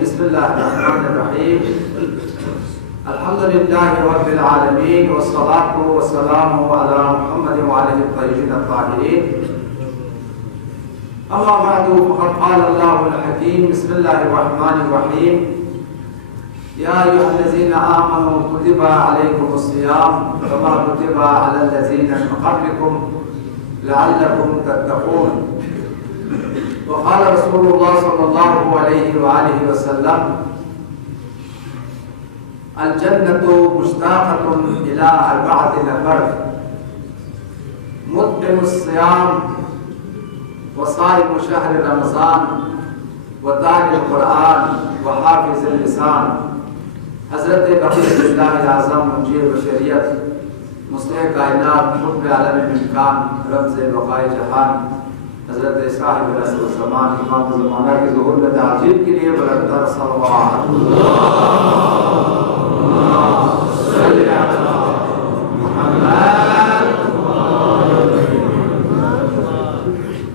بسم اللہ الرحمن الرحیم الحمد للہ رب العالمین والصلاة والسلام علی محمد وعلیہ الطیبین الطاہرین اما بعد فقد قال اللہ الحکیم بسم اللہ الرحمن الرحیم یا ایھا الذین آمنوا کتب علیکم الصیام کما کتب علی الذین من قبلکم لعلکم تتقون وقال رسول اللہ صلی اللہ علیہ وآلہ وسلم الجنة مشتاقة إلى 4 نفر متقن الصيام وصائم شهر رمضان وتالي القرآن وحافظ اللسان حضرت بقیت اللہ اعظم منجی بشریت مصلح کائنات قطب عالم امکان رمز بقائے جہان حضرت صاحب رسول الزمان امام زمانہ کے ظہور میں تعجیب کے لیے بلندر صلوات صلی علی محمد.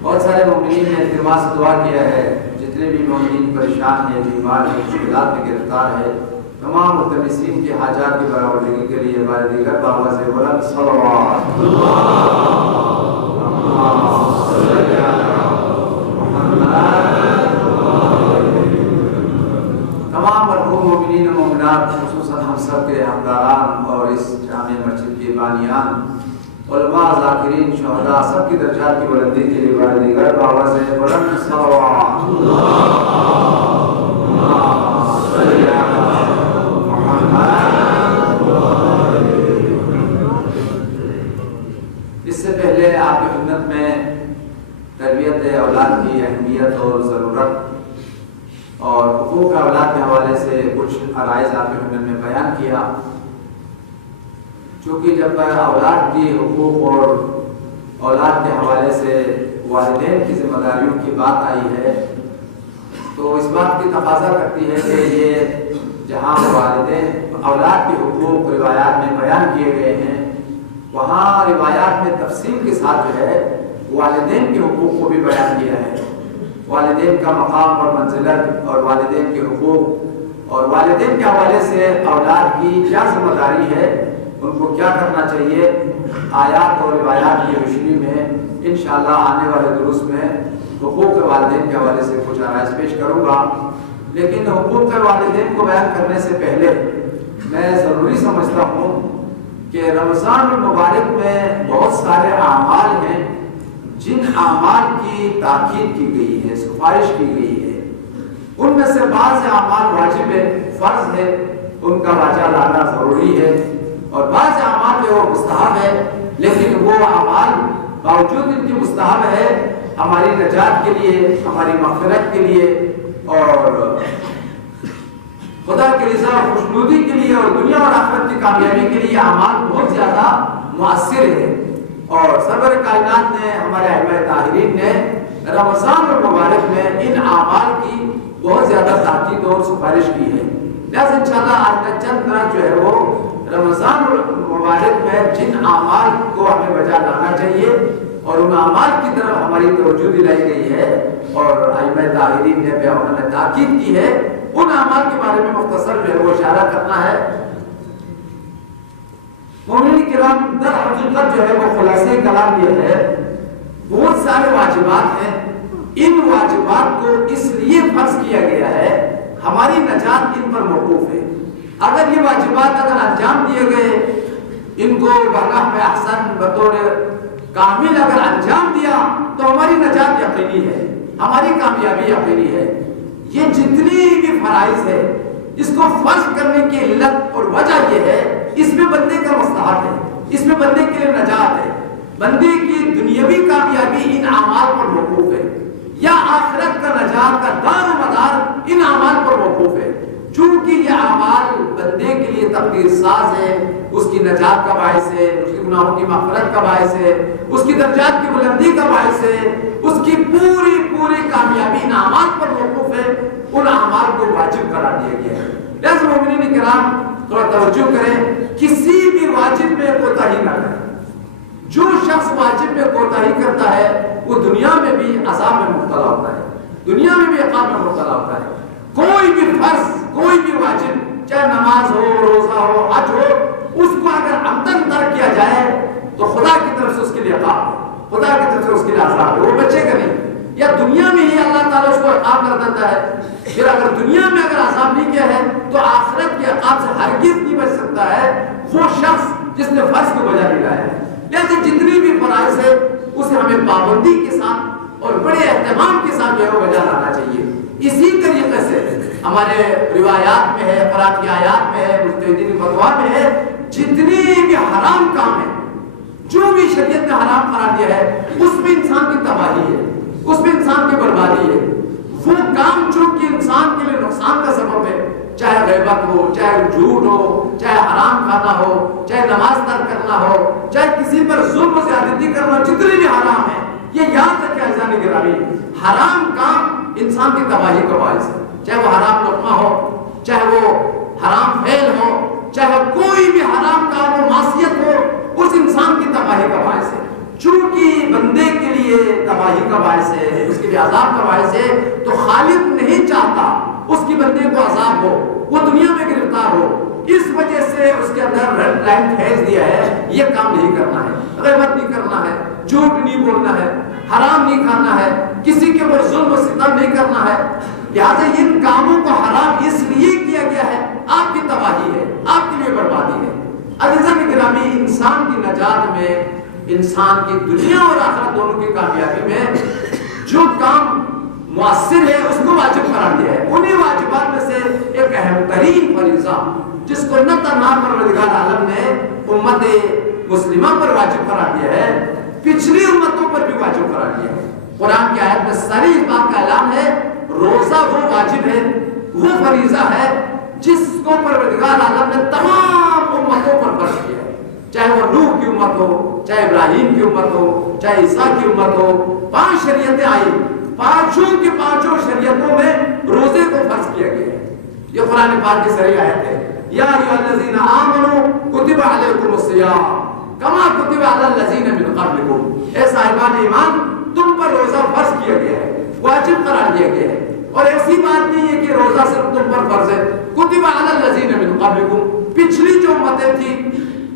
بہت سارے مومنین نے التماس دعا کیا ہے، جتنے بھی مومنین پریشان ہیں، بیمار ہیں، مشکلات میں گرفتار ہے، تمام ملتمسین کی حاجات کی برآوردگی کے لیے ہمارے دیگر بابا سے بلند صلوات تمام مرحوم مومنین و مومنات، خصوصاً ہم سب کے ہمداران اور اس جامع مسجد کے بانیان، علماء، ذاکرین، شہداء، سب کی درجات کی بلندی کے لیے بار دیگر بابا سے بلند صلوات. اس سے پہلے آپ کی خدمت میں تربیت اولاد کی اہمیت اور ضرورت اور حقوق اولاد کے حوالے سے کچھ عرائض آپ کی خدمت میں بیان کیا. چونکہ جب اولاد کی حقوق اور اولاد کے حوالے سے والدین کی ذمہ داریوں کی بات آئی ہے تو اس بات کی تقاضا کرتی ہے کہ یہ جہاں والدین اولاد کے حقوق روایات میں بیان کیے گئے ہیں، وہاں روایات میں تفصیل کے ساتھ جو ہے والدین کے حقوق کو بھی بیان کیا ہے. والدین کا مقام اور منزلت اور والدین کے حقوق اور والدین کے حوالے سے اولاد کی کیا ذمہ داری ہے، ان کو کیا کرنا چاہیے، آیات اور روایات کی روشنی میں انشاءاللہ آنے والے دروس میں حقوق والدین کے حوالے سے کچھ عرائض پیش کروں گا. لیکن حقوق والدین کو بیان کرنے سے پہلے میں ضروری سمجھتا ہوں کہ رمضان المبارک میں بہت سارے اعمال ہیں جن اعمال کی تاکید کی گئی ہے، سفارش کی گئی ہے. ان میں سے بعض اعمال واجب ہے، فرض ہے، ان کا واجہ لانا ضروری ہے، اور بعض اعمال جو مستحب ہے، لیکن وہ اعمال باوجود ان کی مستحب ہے ہماری نجات کے لیے، ہماری مغفرت کے لیے اور خدا کی رضا اور خوشنودی کے لیے اور دنیا اور آخرت کی کامیابی کے لیے اعمال بہت زیادہ مؤثر ہے. اور سرور کائنات نے، ہمارے ائمہ طاہرین نے رمضان المبارک میں ان اعمال کی بہت زیادہ تاکید اور سفارش کی ہے. لہذا انشاءاللہ آج کا چند طرح جو ہے وہ رمضان المبارک میں جن اعمال کو ہمیں بجا لانا چاہیے اور ان اعمال کی طرف ہماری توجہ دلائی گئی ہے اور ائمہ طاہرین نے انہوں نے تاکید کی ہے، ان اعمال کے بارے میں مختصر جو ہے وہ اشارہ کرنا ہے. مومنین کرام، در حقیقت جو ہے وہ خلاصہ کلام یہ ہے، بہت سارے واجبات ہیں. ان واجبات کو اس لیے فرض کیا گیا ہے، ہماری نجات ان پر موقوف ہے. اگر یہ واجبات اگر انجام دیے گئے، ان کو بارگاہ میں احسن بطور کامل اگر انجام دیا تو ہماری نجات یقینی ہے، ہماری کامیابی یقینی ہے. یہ جتنی بھی فرائض ہے، اس کو فرض کرنے کی علت اور وجہ یہ ہے، اس میں بندے کا مستحق ہے، اس میں بندے کے لیے نجات ہے. بندے کی دنیاوی کامیابی ان اعمال پر موقوف ہے، یا آخرت کا نجات کا دار و مدار ان اعمال پر موقوف ہے. چونکہ یہ اعمال بندے کے لیے تقدیر ساز ہے، اس کی نجات کا باعث ہے، اس کے گناہوں کی مغفرت کا باعث ہے، اس کی درجات کی بلندی کا باعث ہے، اس کی پوری کامیابی ان اعمال پر موقوف ہے، ان اعمال کو واجب قرار دیا گیا ہے۔ لہذا مومنین کرام تھوڑا توجہ کریں، کسی بھی واجب میں کوتاہی نہ کریں۔ جو شخص واجب میں کوتاہی کرتا ہے وہ دنیا میں بھی عذاب میں مبتلا ہوتا ہے، دنیا میں بھی عقاب میں مبتلا ہوتا ہے۔ کوئی بھی فرض، کوئی بھی واجب، چاہے نماز ہو، روزہ ہو، حج ہو، اس کو اگر عمدن ترک کیا جائے تو خدا کی طرف سے اس کے لیے عقاب ہے، خدا کی طرف سے اس کے لیے عذاب ہے، وہ بچے گا نہیں۔ یا دنیا میں ہی اللہ تعالیٰ اس کو عقاب کر دیتا ہے، پھر اگر دنیا میں اگر عذاب نہیں کیا ہے تو آخرت کے عقاب سے ہرگز نہیں بچ سکتا ہے وہ شخص جس نے فرض کو بجا نہیں لایا ہے۔ لہذا جتنی بھی فرائض ہے اسے ہمیں پابندی کے ساتھ اور بڑے اہتمام کے ساتھ جو ہے وہ بجا لانا چاہیے۔ اسی طریقے سے ہمارے روایات میں ہے، قرآن کی آیات میں ہے، مجتہدین فتوا میں ہے، جتنی بھی حرام کام ہے، جو بھی شریعت نے حرام قرار دیا ہے، اس میں انسان کی تباہی ہے، اس میں انسان کی بربادی ہے۔ وہ کام جو کہ انسان کے لیے نقصان کا سبب ہے، چاہے غیبت ہو، چاہے جھوٹ ہو، چاہے حرام کھانا ہو، چاہے نماز ترک کرنا ہو، چاہے کسی پر ظلم و زیادتی کرنا، جتنے بھی حرام ہیں، یہ یاد رکھیں عزیزان گرامی، حرام کام انسان کی تباہی کا باعث ہے۔ چاہے وہ حرام لقمہ ہو، چاہے وہ حرام فعل ہو، چاہے کوئی بھی حرام کام و معصیت ہو، اس انسان کی تباہی کا باعث ہے۔ چونکہ بندے کے لیے تباہی کا باعث ہے، اس کے لیے عذاب کا باعث ہے، تو خالق نہیں چاہتا اس کی بندے کو عذاب ہو، وہ دنیا میں گرفتار ہو۔ اس وجہ سے اس کے اندر ریڈ لائن کھینچ دیا ہے، یہ کام نہیں کرنا ہے، غیبت نہیں کرنا ہے، جھوٹ نہیں بولنا ہے، حرام نہیں کھانا ہے، کسی کے اوپر ظلم و ستم نہیں کرنا ہے۔ لہٰذا ان کاموں کو حرام اس لیے کیا گیا ہے، آپ کی تباہی ہے، آپ کے لیے بربادی ہے۔ عزیزان گرامی، انسان کی نجات میں، انسان کی دنیا اور آخرت دونوں کی کامیابی میں جو کام مؤثر ہے اس کو واجب قرار دیا ہے۔ انہیں واجبات میں سے ایک اہم ترین فریضہ جس کو نہ تنہا پروردگار عالم نے امت مسلمہ پر واجب قرار دیا ہے، پچھلی امتوں پر بھی واجب قرار دیا ہے۔ قرآن کی آیت میں صریح اس بات کا اعلان ہے، روزہ وہ واجب ہے، وہ فریضہ ہے جس کو پروردگار عالم نے تمام امتوں پر فرض کیا ہے، چاہے وہ نوح کی امت ہو، چاہے ابراہیم کی امت ہو، چاہے عیسیٰ کی امت ہو۔ 5 شریعتیں آئی، پانچوں کی پانچوں شریعتوں میں روزے کو فرض کیا گیا ہے۔ یہ قرآن پاک کی صریح آیت ہے، یا ایھا الذین آمنوا کتب علیکم الصیام کما کتب علی الذین من قبلکم، اے صاحبان ایمان تم پر روزہ فرض کیا گیا ہے، واجب قرار دیا گیا ہے۔ اور ایسی بات نہیں ہے کہ روزہ صرف تم پر فرض ہے، کتب علی الذین من قبلکم، پچھلی جو امتیں تھیں،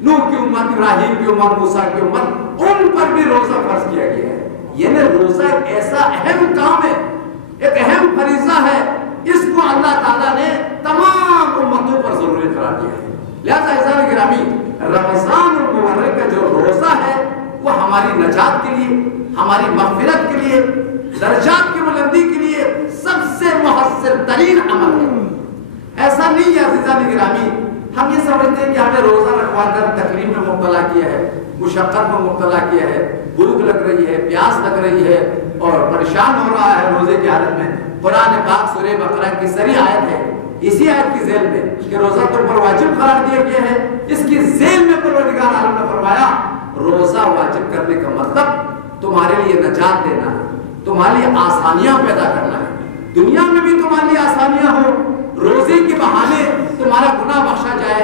نوح کی امت، ابراہیم کی امت، موسیٰ کی امت، ان پر بھی روزہ فرض کیا گیا ہے۔ یعنی روزہ ایک ایسا اہم کام ہے، ایک اہم فریضہ ہے، اس کو اللہ تعالیٰ نے تمام امتوں پر ضروری قرار دیا ہے۔ لہذا عزیزان گرامی، رمضان المبارک کا جو روزہ ہے وہ ہماری نجات کے لیے، ہماری مغفرت کے لیے، درجات کی بلندی کے لیے سب سے مؤثر ترین عمل ہے۔ ایسا نہیں ہے عزیزان گرامی ہم یہ سمجھتے ہیں کہ ہمیں روزہ رکھوا کر تکلیف میں مبتلا کیا ہے، مشقت میں مبتلا کیا ہے، بھوک لگ رہی ہے، پیاس لگ رہی ہے اور پریشان ہو رہا ہے روزے کی حالت میں۔ قرآن پاک سورہ بقرہ کی صریح آیت ہے، اسی آیت کی ذیل میں کہ روزہ تم پر واجب قرار دیا گیا ہے، اس کی ذیل میں پروردگار عالم نے فرمایا روزہ واجب کرنے کا مطلب تمہارے لیے نجات دینا ہے، تمہارے لیے آسانیاں پیدا کرنا ہے، دنیا میں بھی تمہارے لیے آسانیاں ہو، روزے کے بہانے تمہارا گناہ بخشا جائے،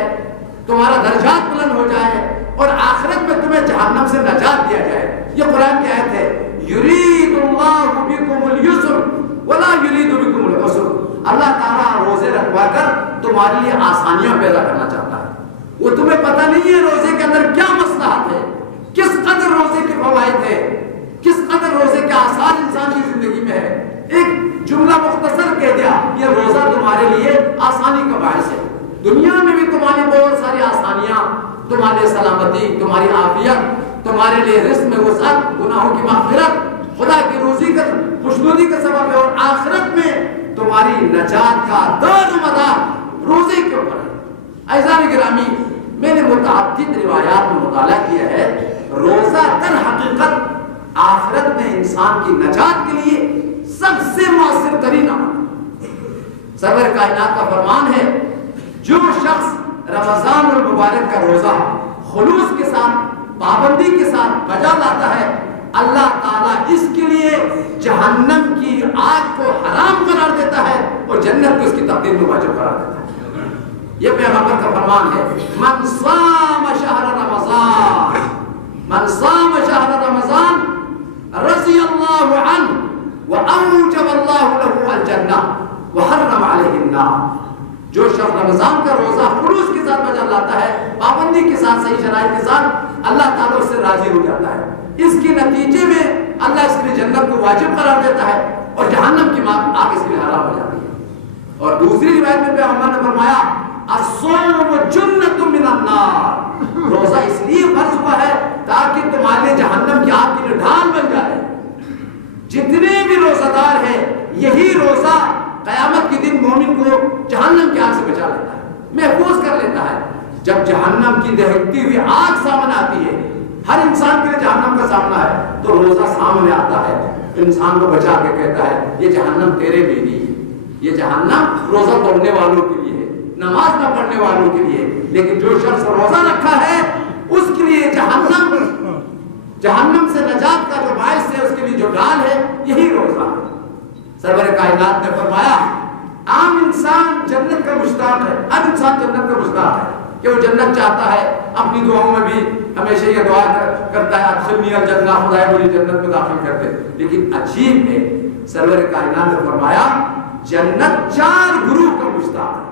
تمہارا درجات بلند ہو جائے اور آخرت میں تمہیں جہنم سے نجات دیا جائے۔ یہ قرآن کی آیت ہے، یرید اللہ بکم اليسر ولا یرید بکم العسر۔ اللہ تعالیٰ روزے رکھوا کر تمہارے لیے آسانیاں پیدا کرنا چاہتا ہے۔ وہ تمہیں پتہ نہیں ہے روزے کے اندر کیا مصلحت ہے، کس قدر روزے کے فوائد ہے، کس قدر روزے کے آثار انسان کی زندگی میں ہے۔ ایک جملہ مختصر کہہ دیا، یہ روزہ تمہارے لیے آسانی کا باعث ہے، دنیا میں بھی تمہاری بہت ساری آسانیاں، تمہارے سلامتی، تمہاری عافیت، تمہارے لیے رزق میں وسعت، گناہوں کی مغفرت، خدا کی روزی کا خوشنودی کا سبب ہے، اور آخرت میں تمہاری نجات کا دار و مدار روزے کے اوپر ہے۔ عزیزان گرامی، میں نے متعدد روایات میں مطالعہ کیا ہے، روزہ در حقیقت آخرت میں انسان کی نجات کے لیے سب سے مؤثر ترین عمل، سرور کائنات کا فرمان ہے جو شخص رمضان المبارک کا روزہ خلوص کے ساتھ پابندی کے ساتھ بجا لاتا ہے اللہ تعالیٰ اس کے لیے جہنم کی آگ کو حرام قرار دیتا ہے اور جنت کو اس کی تقدیر میں واجب قرار دیتا ہے۔ یہ پیغمبر کا فرمان ہے من صام شہر رمضان من صام شہر رمضان رضی اللہ عنہ وأوجب اللہ له الجنہ وحرم علیہ النار۔ جو شخص رمضان کا روزہ خلوص کے ساتھ بجا لاتا ہے پابندی کے ساتھ صحیح شرائط کے ساتھ اللہ تعالیٰ اس سے راضی ہو جاتا ہے، اس کے نتیجے میں اللہ اس کے لیے جنت کو واجب قرار دیتا ہے اور جہنم کی آگ اس کے لیے حرام ہو جاتی ہے۔ اور دوسری روایت میں پیغمبر نے فرمایا الصوم جنۃ من النار، روزہ اس لیے فرض ہوا ہے تاکہ تمہارے جہنم کی آگ کی ڈھال بن جائے۔ جتنے بھی روزہ دار ہیں یہی روزہ قیامت کے دن مومن کو جہنم کی آگ سے بچا لیتا ہے، محفوظ کر لیتا ہے۔ جب جہنم کی دہکتی ہوئی آگ سامنے آتی ہے، ہر انسان کے لیے جہنم کا سامنا ہے، تو روزہ سامنے آتا ہے، انسان کو بچا کے کہتا ہے یہ جہنم تیرے لیے نہیں ہے، یہ جہنم روزہ توڑنے والوں کے لیے ہے، نماز نہ پڑھنے والوں کے لیے، لیکن جو شخص روزہ رکھا ہے اس کے لیے جہنم سے نجات کا جو باعث ہے، اس کے لیے جو ڈال ہے یہی روزہ ہے۔ سرور کائنات نے فرمایا عام انسان جنت کا مشتاق ہے، ہر انسان جنت کا مشتاق ہے کہ وہ جنت چاہتا ہے، اپنی دعاؤں میں بھی ہمیشہ یہ دعا کرتا ہے ادخلنی الجنہ، خدایا مجھے جنت میں داخل کر دے۔ لیکن عجیب ہے سرور کائنات نے فرمایا جنت 4 گروہ کا مشتاق ہے،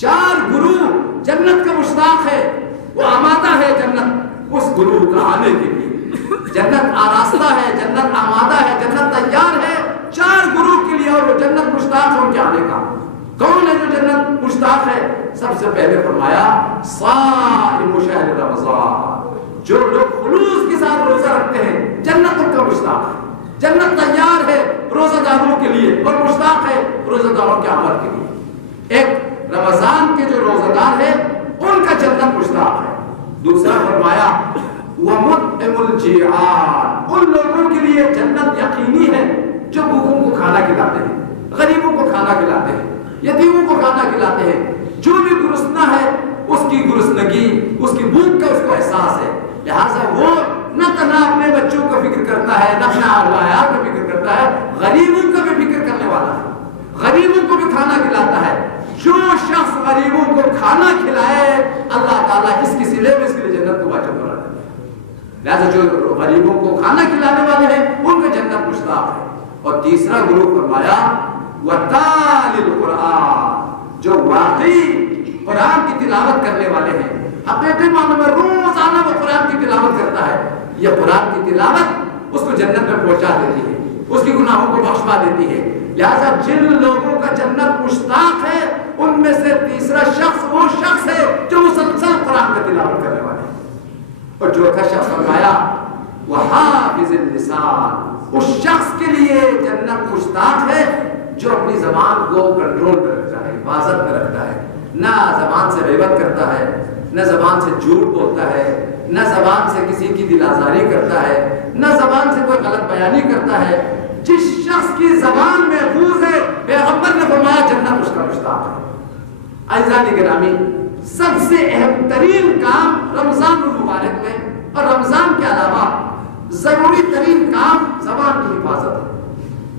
4 گروہ جنت کا مشتاق ہے، وہ آمادہ ہے جنت اس گروہ کا آنے کے لیے، جنت آراستہ ہے، جنت آمادہ ہے، جنت تیار ہے 4 گروہ کے لیے، اور وہ جنت مشتاق ہے ان کے آنے کا۔ کون ہے جو جنت مشتاق ہے؟ سب سے پہلے فرمایا صائم شہر رمضان، جو لوگ خلوص کے ساتھ روزہ رکھتے ہیں جنت ان کا مشتاق ہے، جنت تیار ہے روزہ داروں کے لیے اور مشتاق ہے روزہ داروں کے عمل کے لیے۔ ایک رمضان کے جو روزہ دار ہیں ان کا جنت مشتاق ہے۔ دوسرا فرمایا وَمُطْعِمُ الْجِيعَانِ، ان لوگوں کے لیے جنت یقینی ہے جو بھوکوں کو کھانا کھلاتے ہیں، غریبوں کو کھانا کھلاتے ہیں، یتیموں کو کھانا کھلاتے ہیں۔ جو بھی گرسنہ ہے اس کی گرسنگی، اس کی بھوک کا اس کو احساس ہے، لہٰذا وہ نہ تنہا اپنے بچوں کا فکر کرتا ہے، نہ اپنے اہلیہ کا فکر کرتا ہے، غریبوں کا بھی فکر کرنے والا ہے، غریبوں کو بھی کھانا کھلاتا ہے۔ جو شخص غریبوں کو کھانا کھلائے اللہ تعالیٰ اس کی صلے میں اس کے لیے جنت کو واجب کرا دیتا ہے۔ لہٰذا جو غریبوں کو کھانا کھلانے والے ہیں ان کا جنت مشتاق ہے۔ اور تیسرا گروہ فرمایا وَتَالِ الْقُرْآنِ، جو واقعی قرآن کی تلاوت کرنے والے ہیں، حقیقی معنوں میں روزانہ وہ قرآن کی تلاوت کرتا ہے، یہ قرآن کی تلاوت اس کو جنت میں پہنچا دیتی ہے، اس کی گناہوں کو بخشوا دیتی ہے۔ لہذا جن لوگوں کا جنت مشتاق ہے ان میں سے تیسرا شخص وہ شخص ہے جو مسلسل قرآن کا تلاوت کرنے والا ہے۔ اور چوتھا شخص فرمایا وحافظ اللسان، اس شخص کے لیے جنت مشتاق ہے جو اپنی زبان کو کنٹرول میں رکھتا ہے، حفاظت میں رکھتا ہے، نہ زبان سے غیبت کرتا ہے، نہ زبان سے جھوٹ بولتا ہے، نہ زبان سے کسی کی دل آزاری کرتا ہے، نہ زبان سے کوئی غلط بیانی کرتا ہے۔ جس شخص کی زبان محفوظ ہے پیغمبر نے فرمایا جنت اس کا مشتاق ہے۔ عزیزان گرامی، سب سے اہم ترین کام رمضان المبارک میں اور رمضان کے علاوہ ضروری ترین کام زبان کی حفاظت ہے۔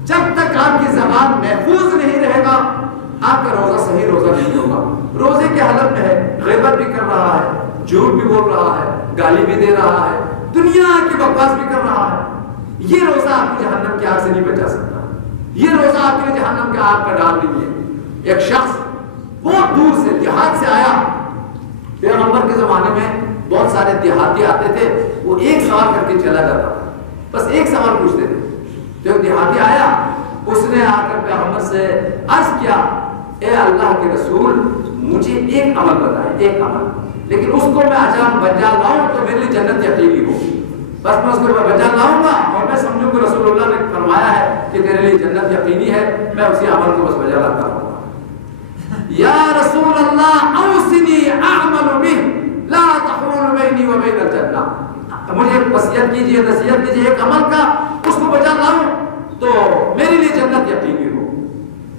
جب تک آپ کی زبان محفوظ نہیں رہے گا آپ کا روزہ صحیح روزہ نہیں ہوگا۔ روزے کے حالت میں ہے غیبت بھی کر رہا ہے، جھوٹ بھی بول رہا ہے، گالی بھی دے رہا ہے، دنیا کی بکواس بھی کر رہا ہے، یہ روزہ آپ کو جہنم کی آگ سے نہیں بچا سکتا، یہ روزہ آپ کے لیے جہنم کی آگ کا ڈال نہیں ہے۔ ایک شخص بہت دور سے دیہات سے آیا، پیغمبر کے زمانے میں بہت سارے دیہاتی آتے تھے، وہ ایک سوال کر کے چلا جاتا تھا، بس ایک سوال پوچھتے تھے۔ جو دیہاتی آیا اس نے آ کر پیغمبر سے عرض کیا اے اللہ کے رسول مجھے ایک عمل بتائیں، ایک عمل، لیکن اس کو میں اچانک بجا لاؤں تو میرے لیے جنت یقینی ہوگی، بس میں اس کو بجا لاؤں گا اور میں سمجھوں کہ رسول اللہ نے فرمایا ہے کہ تیرے لیے جنت یقینی ہے، میں اسی عمل کو بس بجا لاتا ہوں۔ یا رسول اللہ اوصنی اعمل بہ لا تحول بینی و بین الجنہ، مجھے وصیت کیجیے، نصیحت کیجیے ایک عمل کا، اس کو بجا لاؤں تو میرے لیے جنت یقینی ہو۔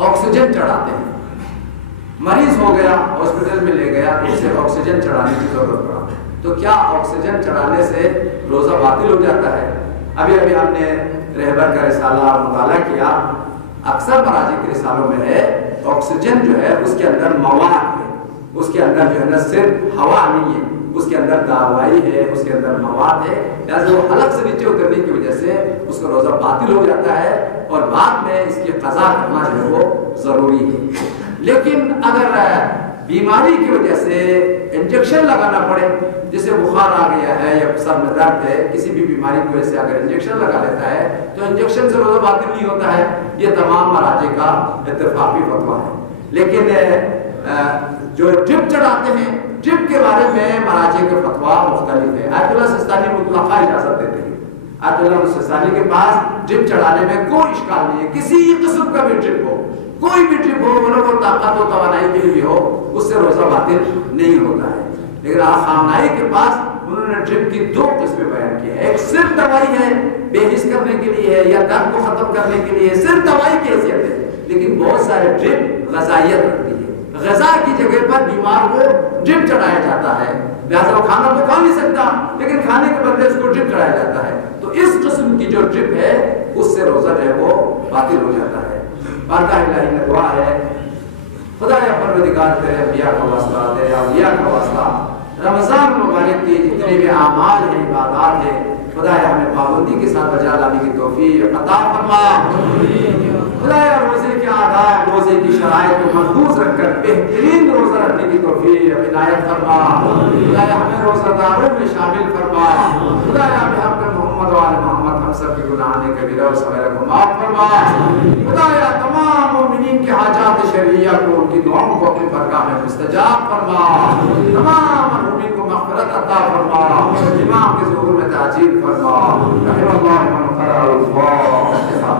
آکسیجن چڑھاتے ہیں. مریض ہو گیا ہاسپٹل میں لے گیا تو اسے آکسیجن چڑھانے کی ضرورت پڑا, تو کیا آکسیجن چڑھانے سے روزہ باطل ہو جاتا ہے؟ ابھی ہم نے رہبر کا رسالہ مطالعہ کیا. اکثر مراجع کے رسالوں میں ہے آکسیجن جو ہے اس کے اندر مواد ہے, اس کے اندر جو ہے نا صرف ہوا نہیں ہے, اس کے اندر دوائی ہے, اس کے اندر مواد ہے, لہٰذا وہ حلق سے نیچے اترنے کی وجہ سے اس کا روزہ باطل ہو جاتا ہے اور بعد میں اس کی قضا کرنا جو ہے وہ ضروری ہے. لیکن اگر بیماری کی وجہ سے انجیکشن لگانا پڑے, جسے بخار آ گیا ہے یا سر میں درد ہے, کسی بھی بیماری کی وجہ سے اگر انجیکشن لگا لیتا ہے تو انجیکشن سے روزہ باطل نہیں ہوتا ہے. یہ تمام مراجع کا اتفاقی فتویٰ ہے. لیکن جو ڈرپ چڑھاتے ہیں, ڈرپ کے بارے میں مراجع کے فتویٰ مختلف ہے. آیت اللہ سستانی مطلقہ اجازت دیتے ہیں. آیت اللہ سستانی کے پاس ڈرپ چڑھانے میں کوئی اشکال نہیں ہے, کسی قسم کا بھی ڈرپ ہو, کوئی بھی ڈرپ ہو, وہ طاقت و توانائی کے لیے ہو, اس سے روزہ باطل نہیں ہوتا ہے. لیکن خامنائی کے پاس انہوں نے ڈرپ کی دو قسمیں بیان کی ہیں. ایک صرف دوائی ہے, بے حس کرنے کے لیے ہے یا درد کو ختم کرنے کے لیے, صرف دوائی کی حیثیت ہے. لیکن بہت سارے ڈرپ غذائیت رکھتی ہے, غذا کی جگہ پر بیمار کو ڈرپ چڑھایا جاتا ہے. لہٰذا وہ کھانا تو کھا نہیں سکتا لیکن کھانے کے بدلے اس کو ڈرپ چڑھایا جاتا ہے. تو اس قسم کی جو ڈرپ ہے اس سے روزہ جو ہے وہ باطل ہو جاتا ہے. بارگاہ الہی میں دعا ہے, خدا یا پروردگار تیرے انبیاء کا واسطہ, تیرے اولیاء کا واسطہ, رمضان مبارک کی جتنے بھی اعمال ہیں, عبادات ہیں, خدایا ہمیں پابندی کے ساتھ بجا لانے کی توفیق عطا فرما. خدایا روزے کے آداب, روزے کی شرائط کو محفوظ رکھ کر بہترین روزہ رکھنے کی توفیق عنایت فرما. خدایا ہمیں روزہ داروں میں شامل فرما. خدایا بحق محمد و آل محمد ہم سب کے گناہوں کبیرہ و صغیرہ کو معاف فرما. خدایا تمام مومنین کی حاجات شرعیہ کو, ان کی دعاؤں کو اپنی برگاہ میں مستجاب فرما. تمام مرحومین کو مغفرت عطا فرما. امام کے ظہور میں تعجیل فرما. رحم اللہ من قرأ الفاتحہ.